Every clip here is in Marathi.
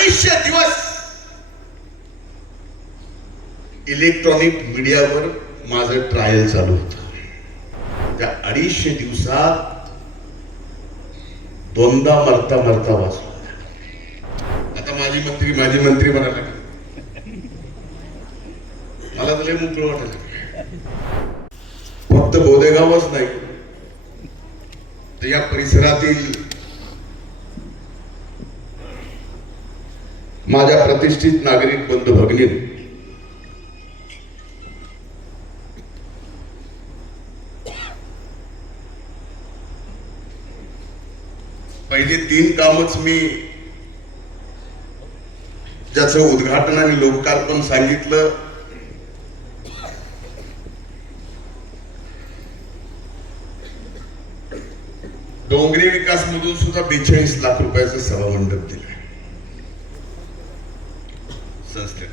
250 दिवस इलेक्ट्रॉनिक मीडियावर माझं ट्रायल चालू होतं. त्या 250 दिवसात दोनदा मरता वाचलो. आता माजी मंत्री म्हणायला लागले, मला तर लय मोकळं वाटायला. फक्त बोदेगावच नाही तर या परिसरातील माझ्या प्रतिष्ठित नागरिक बंधू भगिनी पहिले 3 कामच मी ज्याचं उद्घाटन आणि लोकार्पण सांगितलं. डोंगरी विकास मधून सुद्धा 42 लाख रुपयाचं सभामंडप दिलं संस्थेत.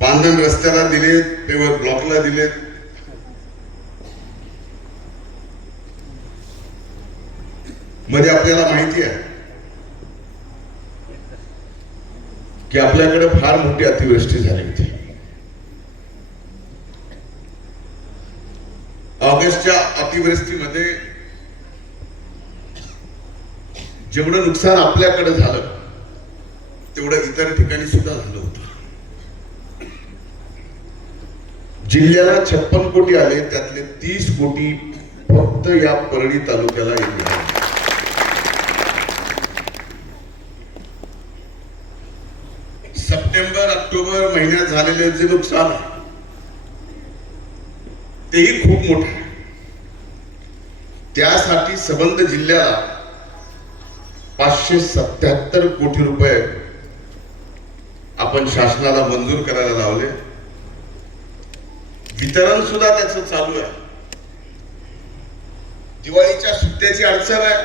पांधन रस्त्याला दिले, पेवर ब्लॉकला दिलेत. मध्ये आपल्याला माहिती आहे की आपल्याकडे फार मोठी अतिवृष्टी झाली होती. ऑगस्टच्या अतिवृष्टीमध्ये जेवढं नुकसान आपल्याकडे झालं तेवढं इतर ठिकाणी सुद्धा झालं होतं. जिल्ह्याला 56 कोटी आले, त्यातले 30 कोटी फक्त या परळी तालुक्याला येते. सप्टेंबर ऑक्टोबर महिन्यात झालेले जे नुकसान आहे तेही खूप मोठं आहे. त्यासाठी संबंध जिल्ह्याला 577 कोटी रुपये आपण शासनाला मंजूर करायला लावले. वितरण सुद्धा त्याचं चालू आहे. दिवाळीच्या सुट्ट्याची अडचण आहे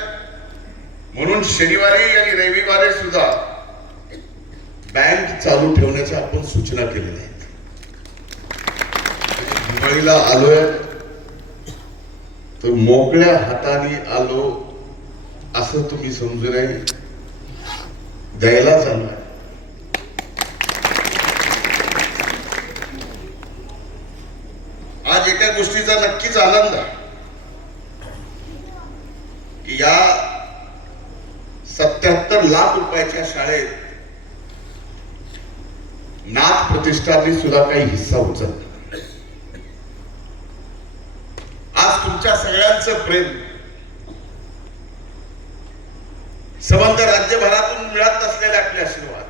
म्हणून शनिवारी आणि रविवारी सुद्धा बँक चालू ठेवण्याच्या आपण सूचना केलेल्या आहेत. दिवाळीला आलोय तर मोकळ्या हाताने आलो असं तुम्ही समजू नये. द्यायला चालू आहे. आज एका गोष्टीचा नक्कीच आनंद आहे की या 77 लाख रुपयाच्या शाळेत नाथ प्रतिष्ठानने सुद्धा काही हिस्सा उचलला. आज तुमच्या सगळ्यांचं प्रेम संबंध राज्यभरातून मिळत असलेले आपले आशीर्वाद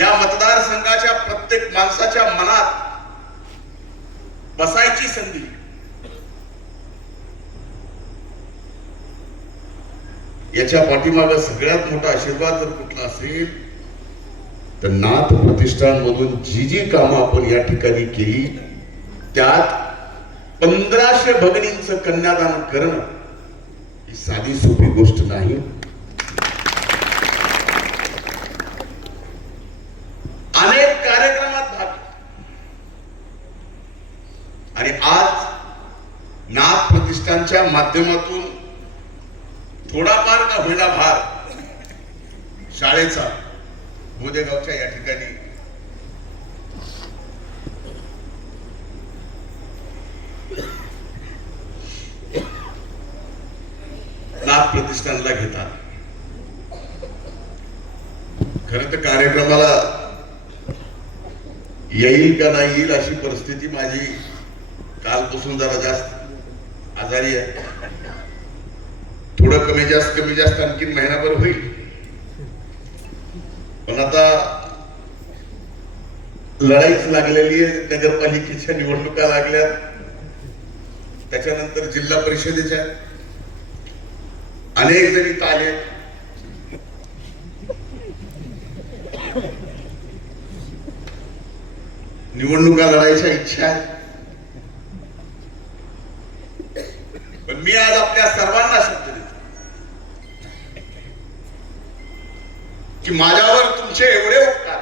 या मतदारसंघाच्या प्रत्येक माणसाच्या मनात बसायची संधी याच्या पाठीमागे सगळ्यात मोठा आशीर्वाद जर कुठला असेल तर नाथ प्रतिष्ठान मधून जी कामं आपण या ठिकाणी केली त्यात 1500 भगिनींचं कन्यादान करणं ही साधी सोपी गोष्ट नाही. अनेक कार्यक्रमात भाग आणि आज नाथ प्रतिष्ठानच्या माध्यमातून थोडाफार का होईना भार शाळेचा बोदेगावच्या या ठिकाणी नाथ प्रतिष्ठानला घेतात. खरं तर कार्यक्रमाला येईल का नाही येईल अशी परिस्थिती माझी कालपासून जरा जास्त आजारी आहे. थोडं कमी जास्त आणखी महिनाभर होईल. पण आता लढाईच लागलेली आहे. नगरपालिकेच्या निवडणुका लागल्या, त्याच्यानंतर जिल्हा परिषदेच्या अनेक जणी आले. निवडणुका लढायच्या इच्छा आहे. पण मी आज आपल्या सर्वांना शब्द देतो की माझ्यावर तुमचे एवढे उपकार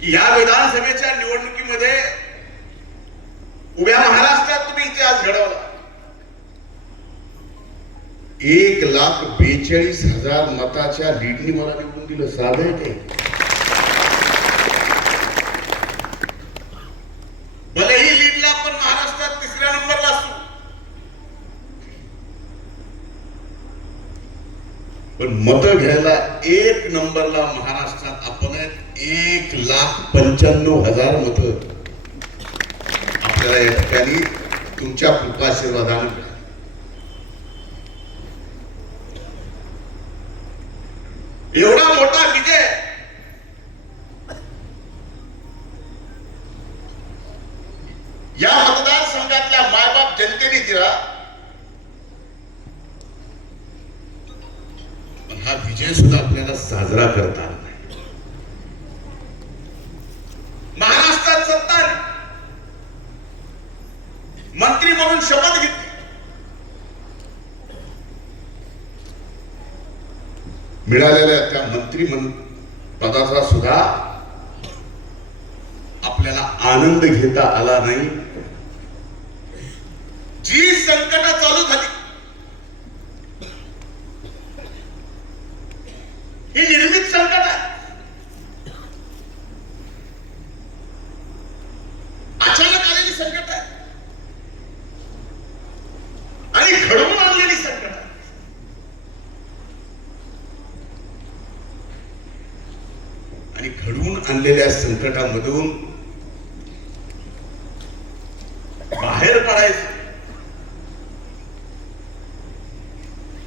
की या विधानसभेच्या निवडणुकीमध्ये उभ्या महाराष्ट्रात तुम्ही इतिहास घडवला. 1,42,000 मताच्या लीडनी मला निवडून दिलं. साधं आहे ते. भलेही लीडला आपण महाराष्ट्रात 3ऱ्या नंबरला असू, पण मत घ्यायला 1 नंबरला महाराष्ट्रात आपण 1,95,000 मत आपल्याला या ठिकाणी तुमच्या कृपाशीर्वादाने मिळाली. एवढा मोठा विजय या मतदारसंघातल्या मायबाप जनतेने दिला. पण हा विजय सुद्धा आपल्याला साजरा करता आला नाही. महाराष्ट्रात सत्ता आली, मंत्री म्हणून शपथ घेतली, मिळालेल्या त्या मंत्री पदाचा सुद्धा आपल्याला आनंद घेता आला नाही. जी संकट चालू झाली ही निर्मित संकट आहे. अचानक आलेली संकट आहे आणि घडवून आणलेली संकट आहे. आणि घडवून आणलेल्या संकटामधून बाहेर पडायचं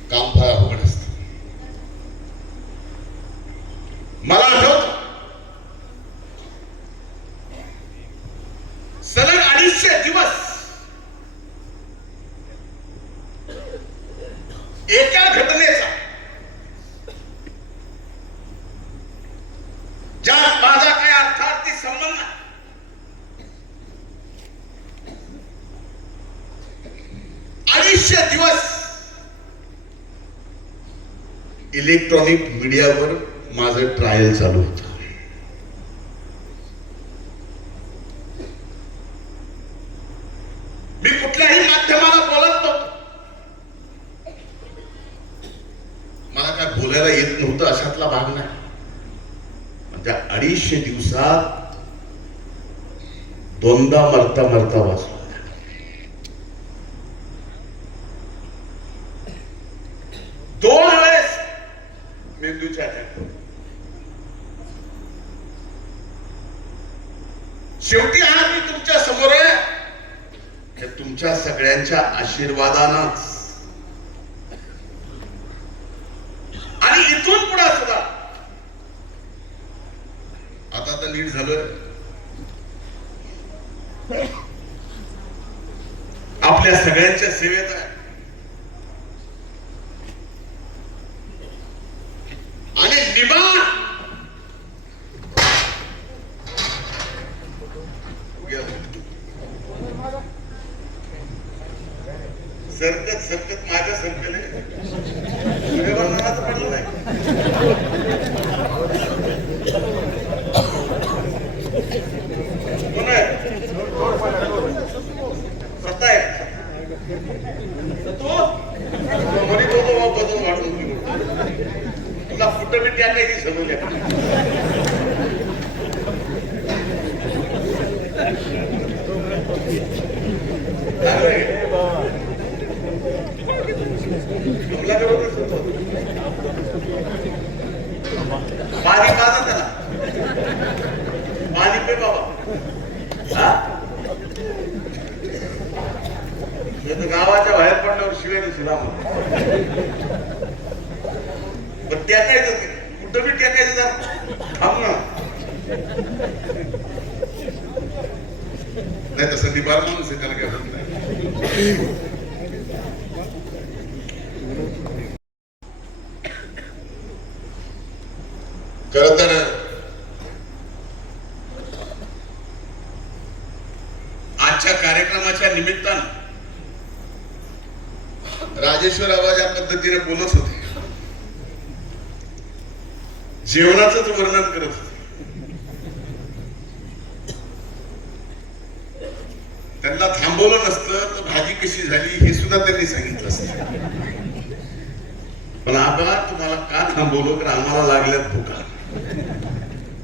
काम फार अवघड असतं. मला आठवत सलग 250 दिवस एका घटनेचा ज्यात माझा काही अर्थार्थी संबंध नाही, 250 दिवस इलेक्ट्रॉनिक मीडियावर माझं ट्रायल चालू होतं. मी कुठल्याही माध्यमाला बोलत नव्हतो. मला काय बोलायला येत नव्हतं अशातला भाग नाही. त्या 250 दिवसात 2दा मरता वाचलो. 2 वेळेस मेंदूच्या अटॅक. शेवटी आज मी तुमच्या समोर आहे हे तुमच्या सगळ्यांच्या आशीर्वादानंच. आणि इथून पुढे सुद्धा आता तर नीट झालोय. आपल्या सगळ्यांच्या सेवेत आहे. आणि निवांत सरकत माझ्या सरकले पडलं नाही. स्वतः आहे तो मरी तो बदल वाढून तुला कुठं बी त्या काही समजल्या. पाणी पाजा त्याला, पाणी पे बाबा. गावाच्या बाहेर पडल्यावर शिवाय शिला पण टाकायचं कुठं बी टाकायचं जर थांब ना. नाही तसं निबार माणूस आहे त्याला काय होत नाही. खर तर आजच्या कार्यक्रमाच्या निमित्तानं राजेश्वर आवाज या पद्धतीने बोलत होते, जेवणाचंच वर्णन करत होते. त्यांना थांबवलं नसतं तर भाजी कशी झाली हे सुद्धा त्यांनी सांगितलं असतं. बाबा तुम्हाला का थांबवलं तर आम्हाला लागल्यात भुका,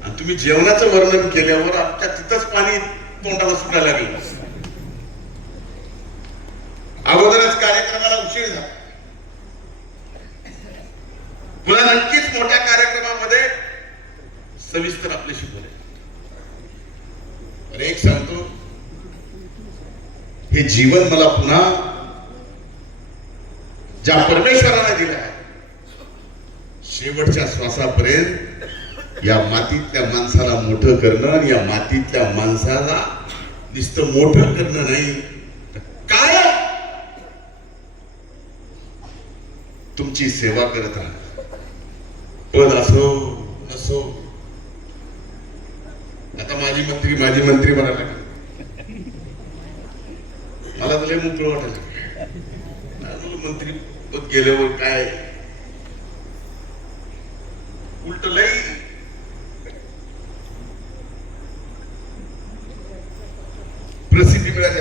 आणि तुम्ही जेवणाचं वर्णन केल्यावर आमच्या तिथंच पाणी तोंडाला सुटायला लागलं. अगोदरच कार्यक्रमाला उशीर झाला. पुन्हा नक्कीच मोठ्या कार्यक्रमामध्ये सविस्तर आपल्याशी बोलेल. एक सांगतो, हे जीवन मला पुन्हा ज्या परमेश्वराने दिलं आहे, शेवटच्या श्वासापर्यंत या मातीतल्या माणसाला मोठं करणं आणि या मातीतल्या माणसाला नुसतं मोठं करणं नाही, काय तुमची सेवा करत राहा. पद असो नसो. आता माझी मंत्री म्हणायला लागले, मला तर लय मोकळं वाटायला मंत्री पद गेल्यावर काय उलट लई प्रसिद्धी मिळाली.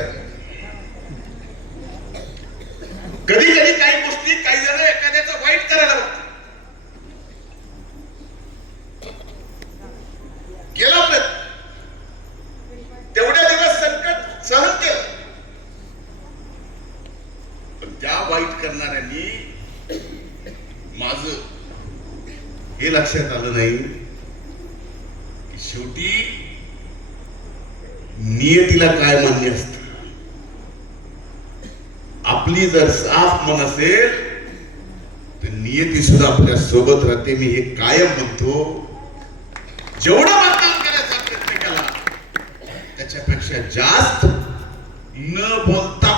कधी कधी काही गोष्टी काही जण एखाद्याचं वाईट करायला बघतात. गेला प्रयत्न, तेवढ्या दिवस संकट सहन केलं, पण त्या वाईट करणाऱ्यांनी माझं हे लक्षात आलं नाही की शेवटी नियतीला काय मान्य असतं. आपली जर साफ मन असेल तर नियती सुद्धा आपल्या सोबत राहते. मी हे कायम म्हणतो, जेवढं मतदान करायचा प्रयत्न केला त्याच्यापेक्षा जास्त न बोलता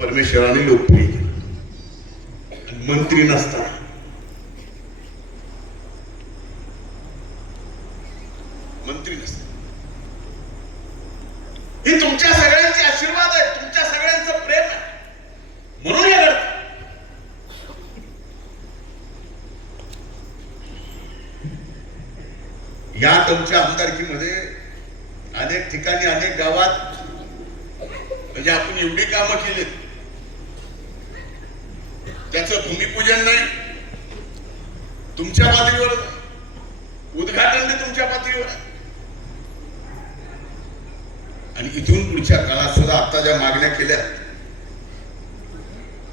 परमेश्वराने लोकप्रिय केलं. मंत्री नसताना हे तुमच्या सगळ्यांचे आशीर्वाद आहे, तुमच्या सगळ्यांचं प्रेम आहे, म्हणून हे घडतं. या तुमच्या आमदारकीमध्ये अनेक ठिकाणी अनेक गावात म्हणजे आपण एवढी कामं केलीत, त्याचं भूमिपूजन नाही तुमच्या पातळीवर, उद्घाटन नाही तुमच्या पातळीवर, आणि इथून पुढच्या काळात सुद्धा आता ज्या मागण्या केल्या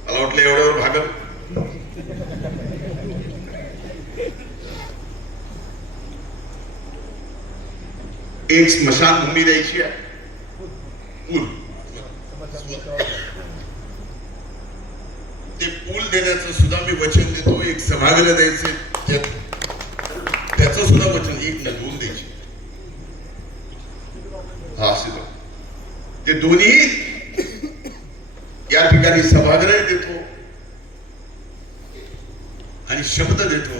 मला वाटलं एवढ्यावर भागल. एक स्मशानभूमी द्यायची आहे, पूल, ते पूल देण्याचं सुद्धा मी वचन देतो. एक सभागृह द्यायचे, त्याचं सुद्धा वचन, एक न दोन द्यायची. हा सुद्धा ते दोन्ही या ठिकाणी सभागृह देतो आणि शब्द देतो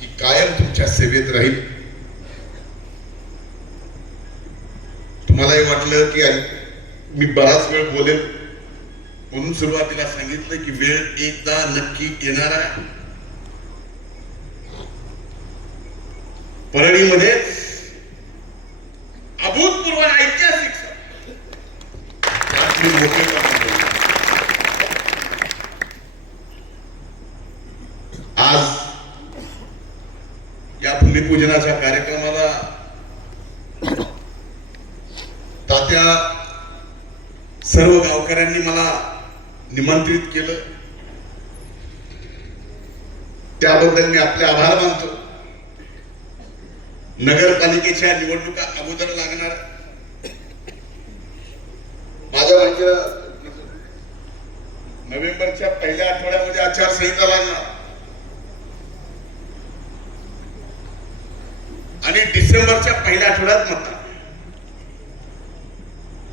की कायम तुमच्या सेवेत राहील. तुम्हालाही वाटलं की मी बराच वेळ बोलेल म्हणून सुरुवातीला सांगितलं की वेळ एकदा नक्की येणार आहे. परळीमध्ये अभूतपूर्व ऐतिहासिक आज या भूमिपूजनाच्या कार्यक्रमाला तात्या सर्व गावकऱ्यांनी मला निमंत्रित केलं, त्याबद्दल मी आपले आभार मानतो. नगरपालिकेच्या निवडणुका अगोदर लागणार, माझ्या म्हणजे नोव्हेंबरच्या पहिल्या आठवड्यामध्ये आचारसंहिता लागणार आणि डिसेंबरच्या पहिल्या आठवड्यात मतदान.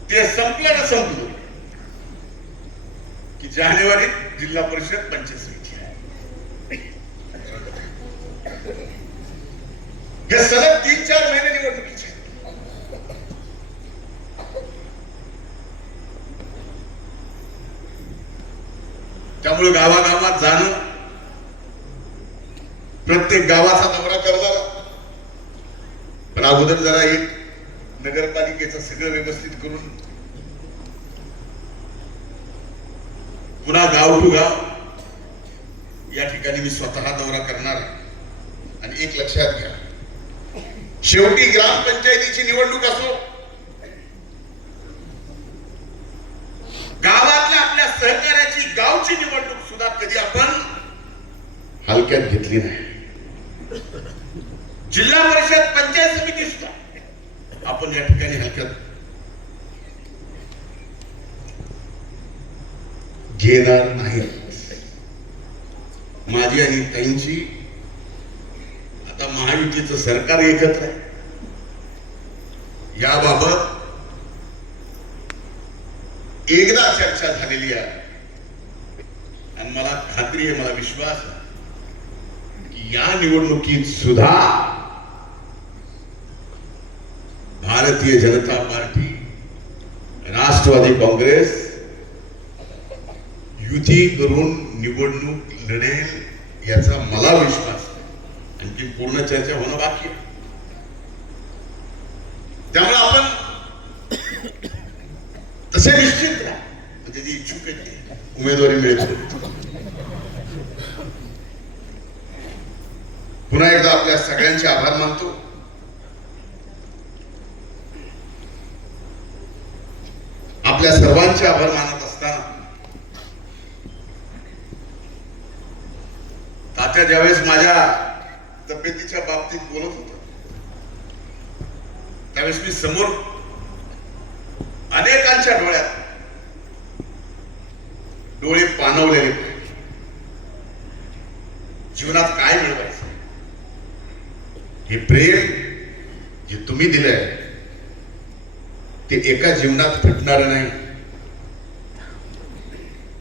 ते संपलं ना संपलं की जानेवारीत जिल्हा परिषद पंचायत समिती आहे. हे सलग 3-4 महिने निवडणुकीचे. त्यामुळे गावागावात जाणं, प्रत्येक गावाचा दौरा करणार, पण अगोदर जरा एक नगरपालिकेचं सगळं व्यवस्थित करून पुन्हा गाव टू गाव या ठिकाणी मी स्वतः दौरा करणार आहे. आणि एक लक्षात घ्या, शेवटी ग्रामपंचायतीची निवडणूक असो, गावातल्या आपल्या सहकार्याची गावची निवडणूक सुद्धा कधी आपण हलक्यात घेतली नाही. जिल्हा परिषद पंचायत समिती सुद्धा आपण या ठिकाणी हलक्यात घेणार नाही. माझी आणि ताईंची आता महायुतीचं सरकार एकत्र आहे. याबाबत एकदा चर्चा झालेली आहे आणि मला खात्री आहे, मला विश्वास आहे की या निवडणुकीत सुद्धा भारतीय जनता पार्टी, राष्ट्रवादी काँग्रेस युती करून निवडणूक लढेल याचा मला विश्वास आहे. आणखी पूर्ण चर्चा होणं बाकी आहे. त्यामुळे आपण तसे निश्चित राहा, म्हणजे जी इच्छुक आहे उमेदवारी मिळते. पुन्हा एकदा आपल्या सगळ्यांचे आभार मानतो. आपल्या सर्वांचे आभार मानत असताना तात्या ज्यावेळेस माझ्या तब्येतीच्या बाबतीत बोलत होता त्यावेळेस मी समोर अनेकांच्या डोळ्यात डोळे पाणवलेले, जीवनात काय मिळवायचं हे प्रेम जे तुम्ही दिलंय ते एका जीवनात फिटणार नाही.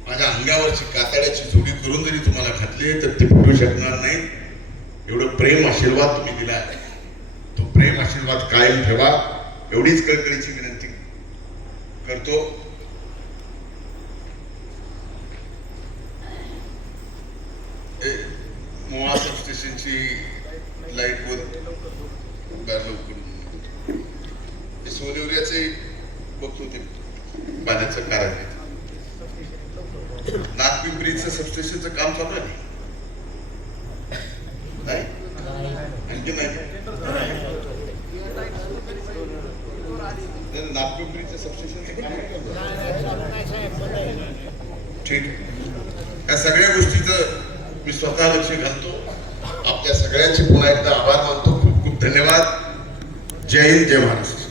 माझ्या अंगावरची कातड्याची जोडी करून जरी तुम्हाला घातली तर ते फुटू शकणार नाही. एवढं प्रेम आशीर्वाद तुम्ही दिला, तो प्रेम आशीर्वाद कायम ठेवा एवढीच कळकळीची विनंती करतो. मोहा सबस्टेशनची लाईट सोनेवऱ्याचे बघतो ते पाण्याचं कारण आहे. नागपिंपरीचं सबस्टेशनचं काम चालू आहे नाही, आणखी नाही. नागपिंपरीचं सबस्टेशनचं काम ठीक आहे. या सगळ्या गोष्टीचं मी स्वतः लक्ष घालतो. आपल्या सगळ्यांचे पुन्हा एकदा आभार मानतो. खूप खूप धन्यवाद. जय हिंद, जय महाराष्ट्र.